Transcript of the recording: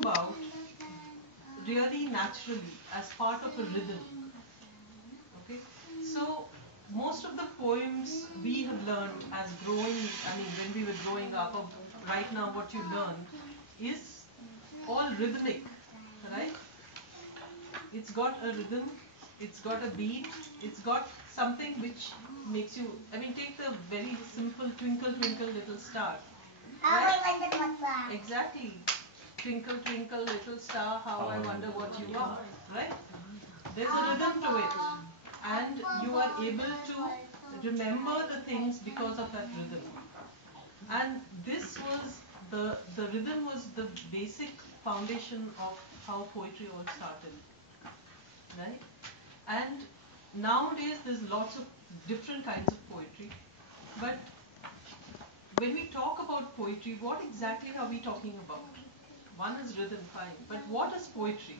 about really naturally as part of a rhythm. Okay, so most of the poems we have learned as when we were growing up, or right now what you learn is all rhythmic, right? It's got a rhythm, it's got a beat, it's got something which makes you, take the very simple Twinkle Twinkle Little Star. Right? Exactly. Twinkle Twinkle Little Star, how I wonder what you are. Right? There's a rhythm to it. And you are able to remember the things because of that rhythm. And this was the rhythm was the basic foundation of how poetry all started. Right? And nowadays there's lots of different kinds of poetry. But when we talk about poetry, what exactly are we talking about? One is rhythm, fine. But what is poetry?